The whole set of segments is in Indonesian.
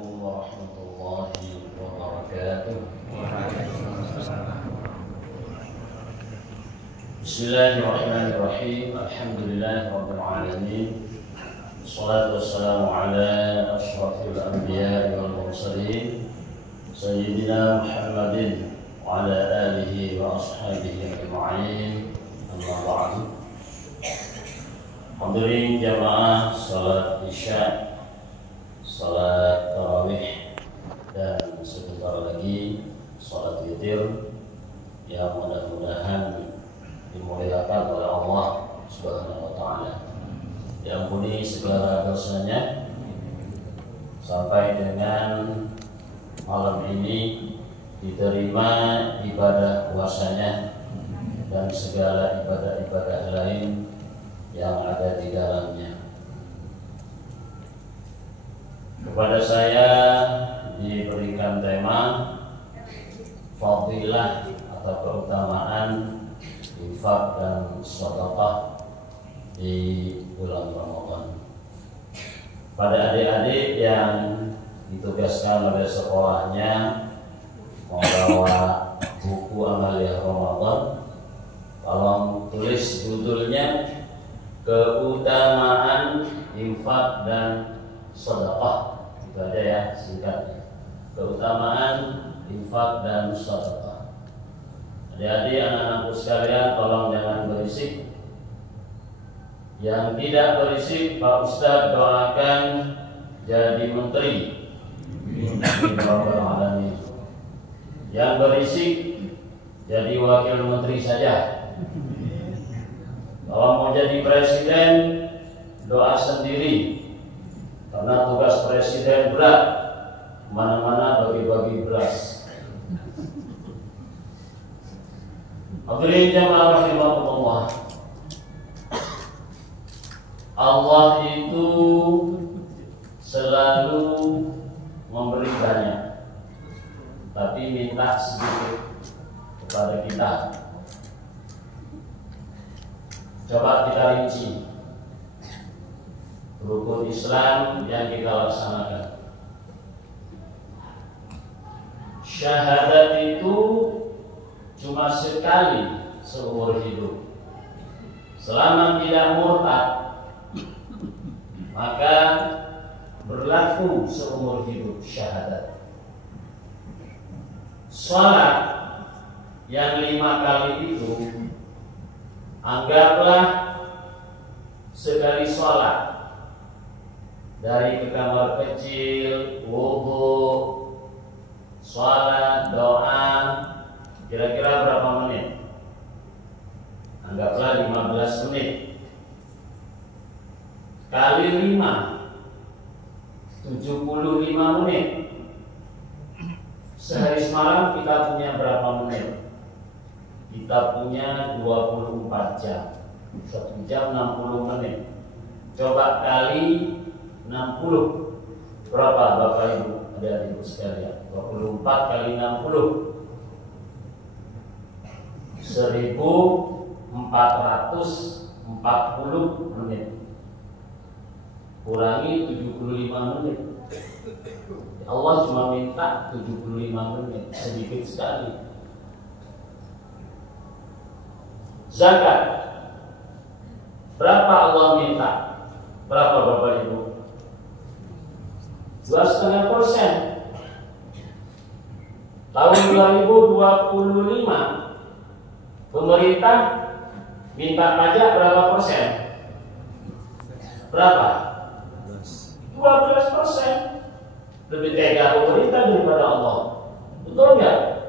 Assalamualaikum warahmatullahi wabarakatuh. Bismillahirrahmanirrahim. Alhamdulillahirabbil alamin. Wassalatu wassalamu ala asyrafil anbiya'i wal mursalin sayyidina Muhammadin wa ala alihi wa ashabihi ajma'in. Amma ba'du. Hadirin jamaah salat Isya, salat tarawih, dan sebentar lagi salat witir yang mudah-mudahan dimuliakan oleh Allah Subhanahu wa taala. Diampuni segala dosanya sampai dengan malam ini diterima ibadah puasanya dan segala ibadah-ibadah lain yang ada di dalamnya. Kepada saya diberikan tema fadilah atau keutamaan infak dan sedekah di bulan Ramadan. Pada adik-adik yang ditugaskan oleh sekolahnya membawa buku Amaliyah Ramadan, tolong tulis judulnya keutamaan infak dan sedekah. Itu aja ya, singkatnya. Keutamaan infak dan sedekah. Adik-adik, anak-anakku sekalian, tolong jangan berisik. Yang tidak berisik, Pak Ustadz doakan jadi menteri. Yang berisik jadi wakil menteri saja. Kalau mau jadi presiden, doa sendiri, karena tugas presiden berat, mana-mana bagi-bagi beras. Hadirin jamaah rahimakumullah, Allah itu selalu memberi banyak, tapi minta sedikit kepada kita. Coba kita rinci rukun Islam yang kita laksanakan. Syahadat itu cuma sekali seumur hidup. Selama tidak murtad, maka berlaku seumur hidup syahadat. Salat yang 5 kali itu anggaplah sekali sholat. Dari ke kamar kecil, wudu, sholat, doa, kira-kira berapa menit? Anggaplah 15 menit. Kali 5, 75 menit. Sehari semalam kita punya berapa menit? Kita punya 24 jam. 1 jam 60 menit. Coba kali 60. Berapa Bapak Ibu, adik-adik sekalian? 24 kali 60. 1440 menit. Kurangi 75 menit. Allah cuma minta 75 menit, sedikit sekali. Zakat, berapa Allah minta? Berapa Bapak Ibu? 2,5%. Tahun 2025 pemerintah minta pajak berapa persen? Berapa? 12%. Lebih tega pemerintah daripada Allah. Betul nggak?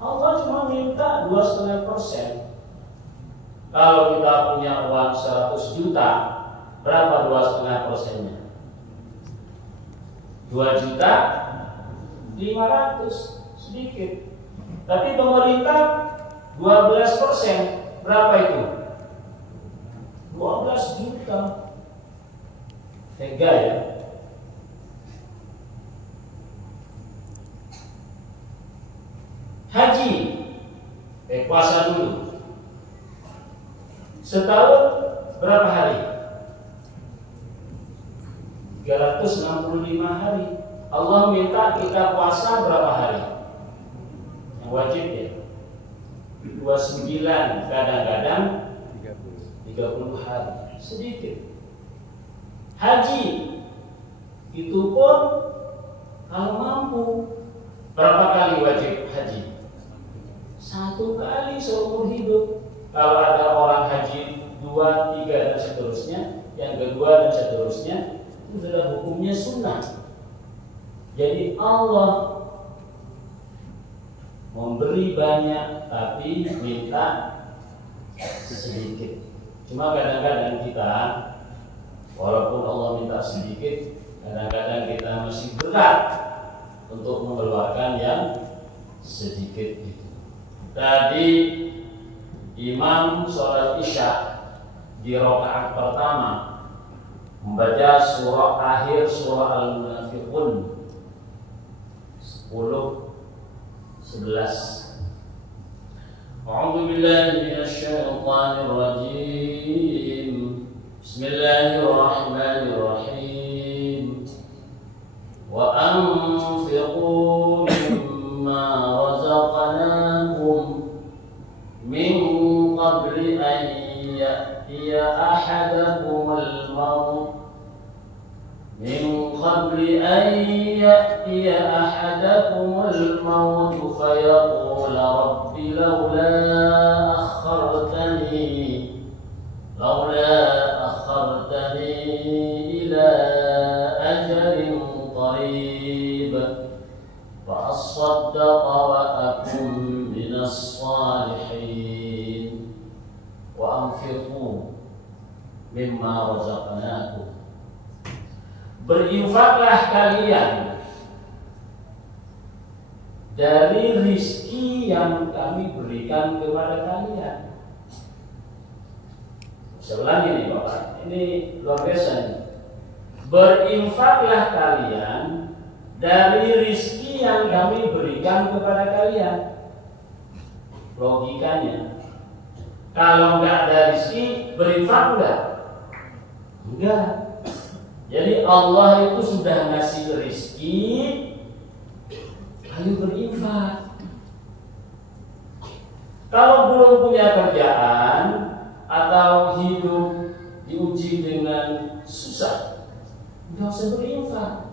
Allah cuma minta 2,5%. Kalau kita punya uang 100 juta, berapa 2,5%-nya? 2.500.000, sedikit. Tapi pemerintah 12%, berapa itu? 12 juta. Tega ya? Haji, puasa dulu. Setahun berapa hari? 365 hari. Allah minta kita puasa berapa hari? Yang wajib ya 29, kadang-kadang 30 hari. Sedikit. Haji itu pun kalau mampu, berapa kali wajib haji? 1 kali seumur hidup. Kalau ada orang haji 2, 3 dan seterusnya, yang kedua dan seterusnya, itu sudah hukumnya sunnah. Jadi Allah memberi banyak tapi minta sedikit. Cuma kadang-kadang kita, walaupun Allah minta sedikit, kadang-kadang kita masih berat untuk mengeluarkan yang sedikit itu. Tadi imam sholat isya di rakaat pertama membaca surah akhir surah Al-Munafiqun 10-11. A'udzu billahi minasyaitonir rajim. Bismillahirrahmanirrahim. Wa anfiqu mimma razaqnakum min qabli an ya'tiya ahadakumul maut من قبل أن يأتي أحدكم الموت فيقول رب لولا أخرتني إلى أجل قريب فأصدق وأكن من الصالحين وأنفقوا مما رزقناكم. Berinfaklah kalian dari rizki yang kami berikan kepada kalian. Saya ulangi nih Bapak, ini luar biasa nih. Berinfaklah kalian dari rizki yang kami berikan kepada kalian. Logikanya, kalau nggak ada rizki, berinfak enggak? Enggak. Jadi Allah itu sudah ngasih rezeki, ayo berinfak. Kalau belum punya kerjaan atau hidup diuji dengan susah, nggak usah berinfak.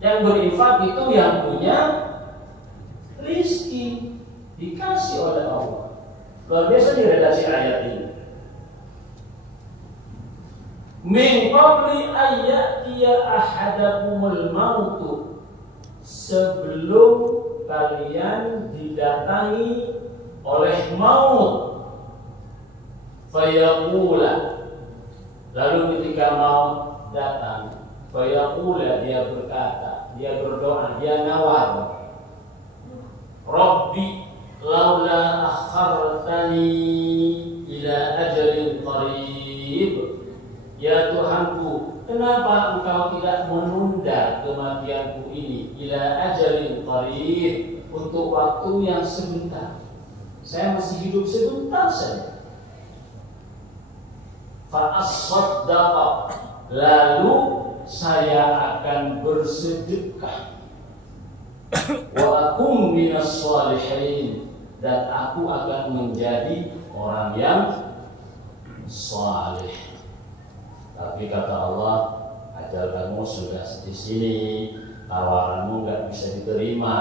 Yang berinfak itu yang punya rezeki, dikasih oleh Allah. Luar biasa di redaksi ayat ini. Min qabli ayyatiya ahadakumul mautu, sebelum kalian didatangi oleh maut. Fayaqula, lalu ketika maut datang, fayaqula, dia berkata, dia berdoa, dia nawar, Rabbi laula akhartani ila ajalin qarib. Ya Tuhanku, kenapa Engkau tidak menunda kematianku ini ila ajalin qarib, untuk waktu yang sebentar. Saya masih hidup sebentar saja. Fa as-saddaqa, lalu saya akan bersedekah. Wa akum minas shalihin, dan aku akan menjadi orang yang saleh. Tapi kata Allah, ajal kamu sudah di sini, tawaranmu nggak bisa diterima.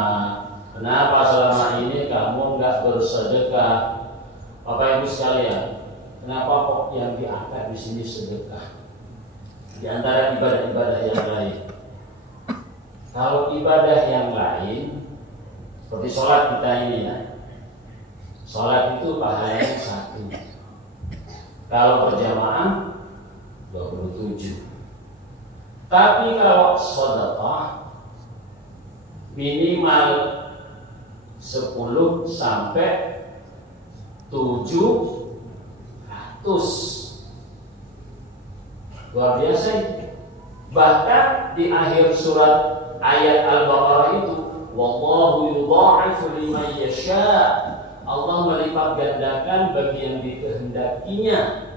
Kenapa selama ini kamu nggak bersedekah? Bapak Ibu sekalian, kenapa kok yang diangkat di sini sedekah? Di antara ibadah-ibadah yang lain. Kalau ibadah yang lain, seperti sholat kita ini ya, sholat itu pahalanya 1. Kalau berjamaah 27. Tapi kalau sedekah minimal 10 sampai 700. Luar biasa itu. Bahkan di akhir surat ayat Al-Baqarah itu, wallahu yudha'ifu liman yasha', Allah melipat gandakan bagi yang dikehendakinya.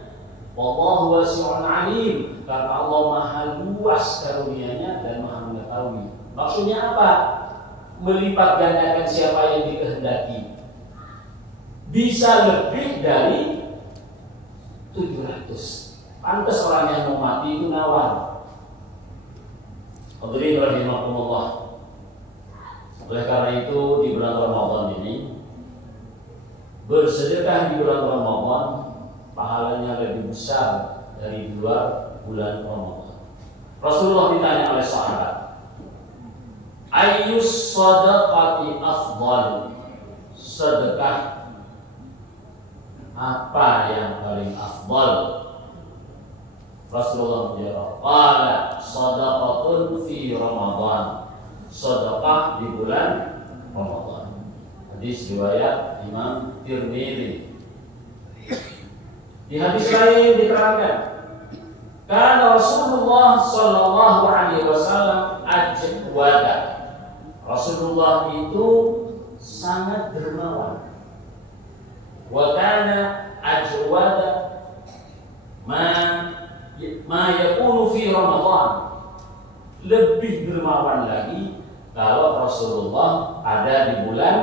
Wallahu wasi'un alim, karena Allah maha luas karunia-Nya dan maha mengetahui. Maksudnya apa? Melipat gandakan siapa yang dikehendaki. Bisa lebih dari 700. Pantas orang yang mau mati itu nawar. Hadirin rahimakumullah. Oleh karena itu di bulan Ramadan ini, bersedekah di bulan Ramadan pahalanya lebih besar dari 2 bulan Ramadan. Rasulullah ditanya oleh sahabat, ayyus sadaqati afdal? Sedekah apa yang paling afdal? Rasulullah menjawab, qala sadaqatun fi Ramadan. Sedekah di bulan Ramadan. Hadis riwayat Imam Tirmidzi. Di hadis lain diterangkan, karena Rasulullah sallallahu alaihi wasallam ajwada. Rasulullah itu sangat dermawan. Wa kana ajwada ma yakunu fi Ramadan. Lebih dermawan lagi kalau Rasulullah ada di bulan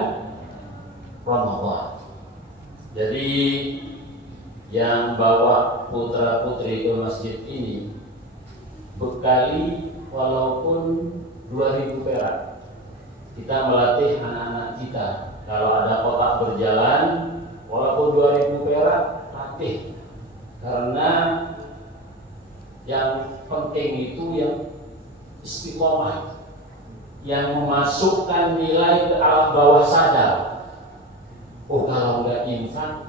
Ramadan. Jadi yang bawa putra putri ke masjid ini bekali walaupun 2.000 perak. Kita melatih anak-anak kita, kalau ada kotak berjalan walaupun 2.000 perak, latih. Karena yang penting itu yang istiqomah, yang memasukkan nilai ke alam bawah sadar. Oh, kalau nggak infak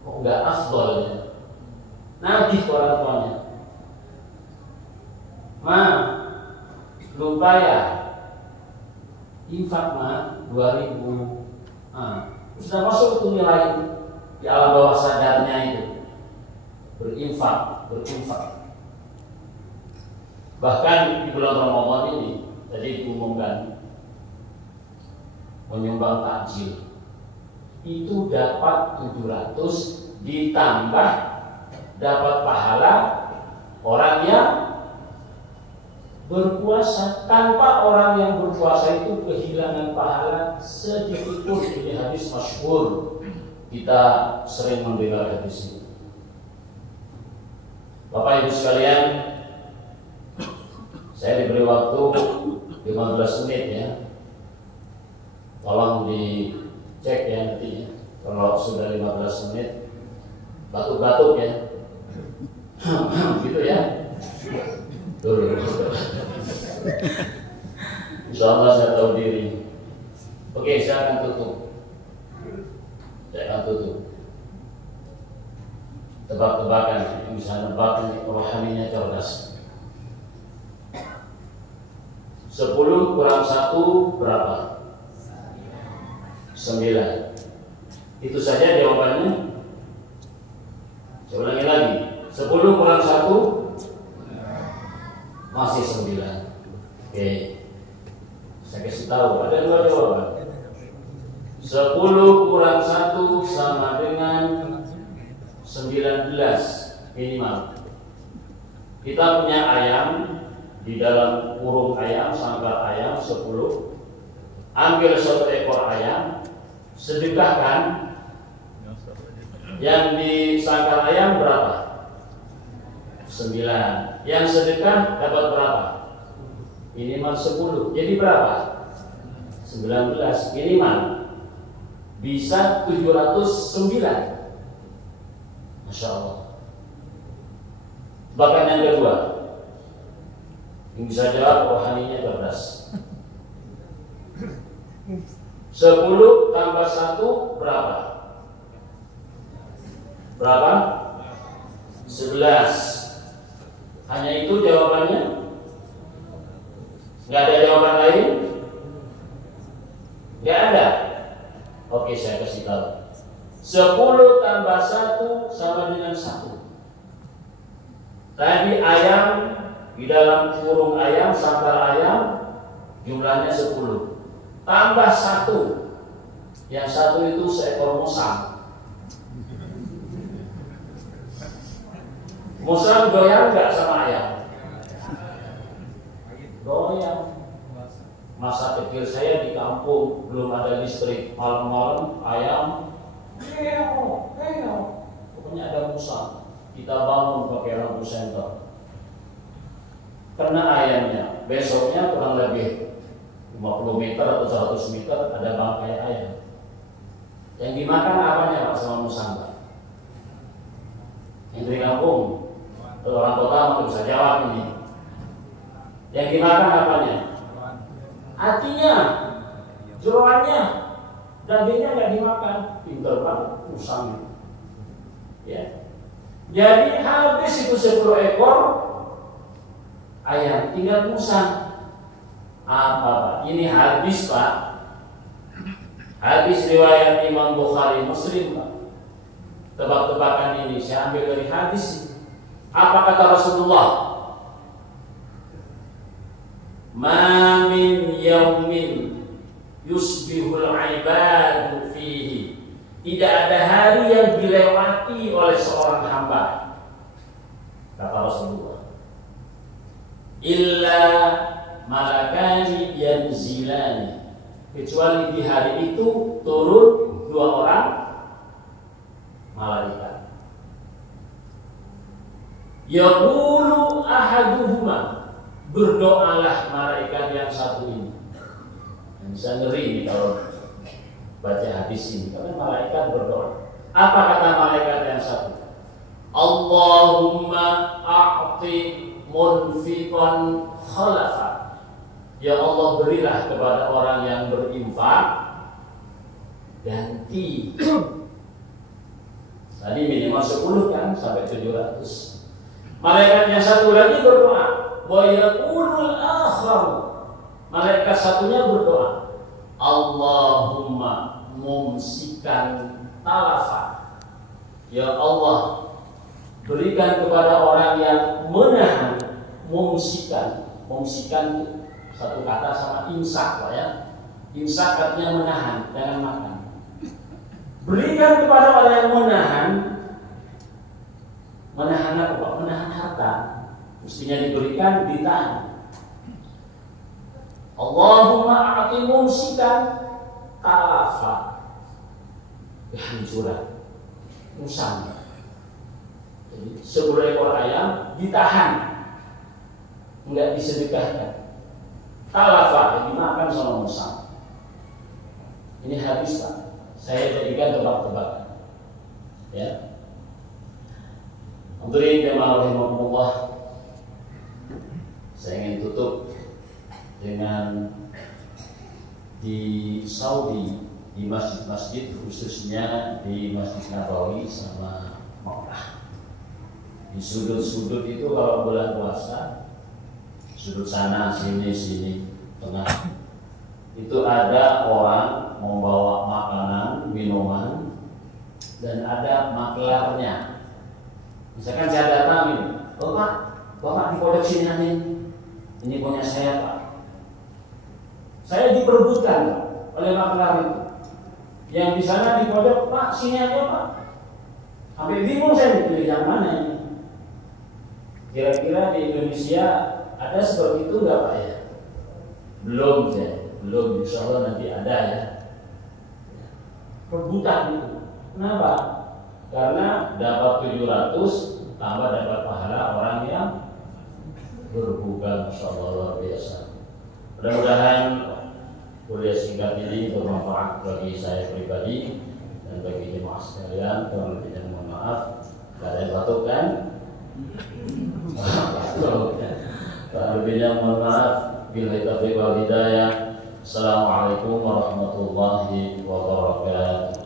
kok nggak afdolnya? Nagih ke orang tuanya, ma lupa ya infak ma 2.000. Sudah masuk itu nilai di alam bawah sadarnya itu. Berinfak. Bahkan di bulan Ramadan ini tadi diumumkan menyumbang takjil itu dapat 700 ditambah dapat pahala orang yang berpuasa. Tanpa orang yang berpuasa itu kehilangan pahala sedikit pun. Ini hadis masyhur, kita sering mendengar hadis ini. Bapak Ibu sekalian, saya diberi waktu 15 menit ya. Tolong dicek ya nanti ya. Kalau sudah 15 menit batuk-batuk ya. Gitu ya. Tuh. Insyaallah saya tahu diri. Oke, saya akan tutup. Tebak-tebakan yang bisa nebak rohaninya cerdas. 10 kurang 1 berapa? 9. Itu saja jawabannya. Saya ulangi lagi. 10 kurang 1 masih 9. Oke. Saya kasih tahu ada 2 jawaban. 10 kurang 1 sama dengan 19 minimal. Kita punya ayam, di dalam kurung ayam, sangkar ayam 10. Ambil 1 ekor ayam, sedekahkan. Yang di sangkar ayam berapa? 9. Yang sedekah dapat berapa? Minimal 10. Jadi berapa? 19 minimal. Bisa 709. Masya Allah. Bahkan yang kedua, yang bisa jawab rohaninya cerdas. 10 tambah 1 berapa? Berapa? 11. Hanya itu jawabannya? Nggak ada jawaban lain? Nggak ada. Oke, saya kasih tahu. 10 tambah 1 sama dengan 1. Tadi ayam, di dalam kurung ayam, sangkar ayam, jumlahnya 10. Tambah 1. Yang 1 itu seekor musang. Musang goyang nggak sama ayam? Goyang. Masa kecil saya di kampung belum ada listrik, malam-malam ayam, pokoknya ada musang. Kita bangun pakai lampu senter, kena ayamnya. Besoknya kurang lebih 50 meter atau 100 meter ada bangkai ayam. Yang dimakan apanya Pak sama musang Pak? Yang dari kampung, orang kota mungkin bisa jawab ini. Yang dimakan apanya? Hatinya, jeroannya, dagingnya nggak dimakan. Pintar banget musang. Ya. Jadi habis itu 10 ekor ayam, tinggal musang. Apa Pak? Ini hadis Pak. Hadis riwayat Imam Bukhari Muslim Pak. Tebak-tebakan ini saya ambil dari hadis. Apa kata Rasulullah? Ma min yaumin yusbihul ibadu fihi. Tidak ada hari yang dilewati oleh seorang hamba, kata Rasulullah, illa malakani yanzilani, kecuali di hari itu turun 2 orang malaikat. Yaqulu ahaduhuma, berdoalah malaikat yang satu ini. Yang bisa ngeri nih kalau baca hadis ini, karena malaikat berdoa. Apa kata malaikat yang satu? Allahumma a'ti munfiqan khalafa. Ya Allah, berilah kepada orang yang berinfak ganti. Tadi minimal 10 kan, sampai 700. Malaikat yang satu lagi berdoa, wa yaqulul akhar, malaikat satunya berdoa, Allahumma mumsikan talafa. Ya Allah, berikan kepada orang yang menahan, mumsikan. Mumsikan itu satu kata sama imsak Pak ya. Imsak artinya menahan, jangan makan. Berikan kepada orang yang menahan. Menahan apa Pak? Menahan harta. Mestinya diberikan, ditahan. Allahumma a'ti mumsikan talafa, kehancuran, musang. Jadi 10 ekor ayam ditahan, enggak disedekahkan. Talafa dimakan sama musang. Ini hadis Pak. Saya jadikan tebak-tebakan. Ya. Hadirin jamaah rahimakumullah. Saya ingin tutup dengan di Saudi, di masjid-masjid, khususnya di Masjid Nabawi sama Makkah. Di sudut-sudut itu kalau bulan puasa, sudut sana, sini, tengah, itu ada orang membawa makanan, minuman, dan ada maklarnya. Misalkan saya datang ini, Bapak di pojok sini ini punya saya Pak. Saya diperebutkan Pak, oleh maklar itu. Yang di sana di pojok, Pak sini aja Pak. Sampai bingung saya pilih yang mana ini. Kira-kira di Indonesia ada seperti itu nggak Pak ya? Belum, insya Allah nanti ada ya. Perebutan itu. Kenapa? Karena dapat 700 tambah dapat pahala orang yang berbuka. Masya Allah, luar biasa. Mudah-mudahan kuliah singkat ini bermanfaat bagi saya pribadi dan bagi jemaah sekalian. Kurang lebihnya mohon maaf. Gak ada yang batuk kan? Kurang lebihnya mohon maaf. Billahi taufiq wal hidayah. Assalamualaikum warahmatullahi wabarakatuh.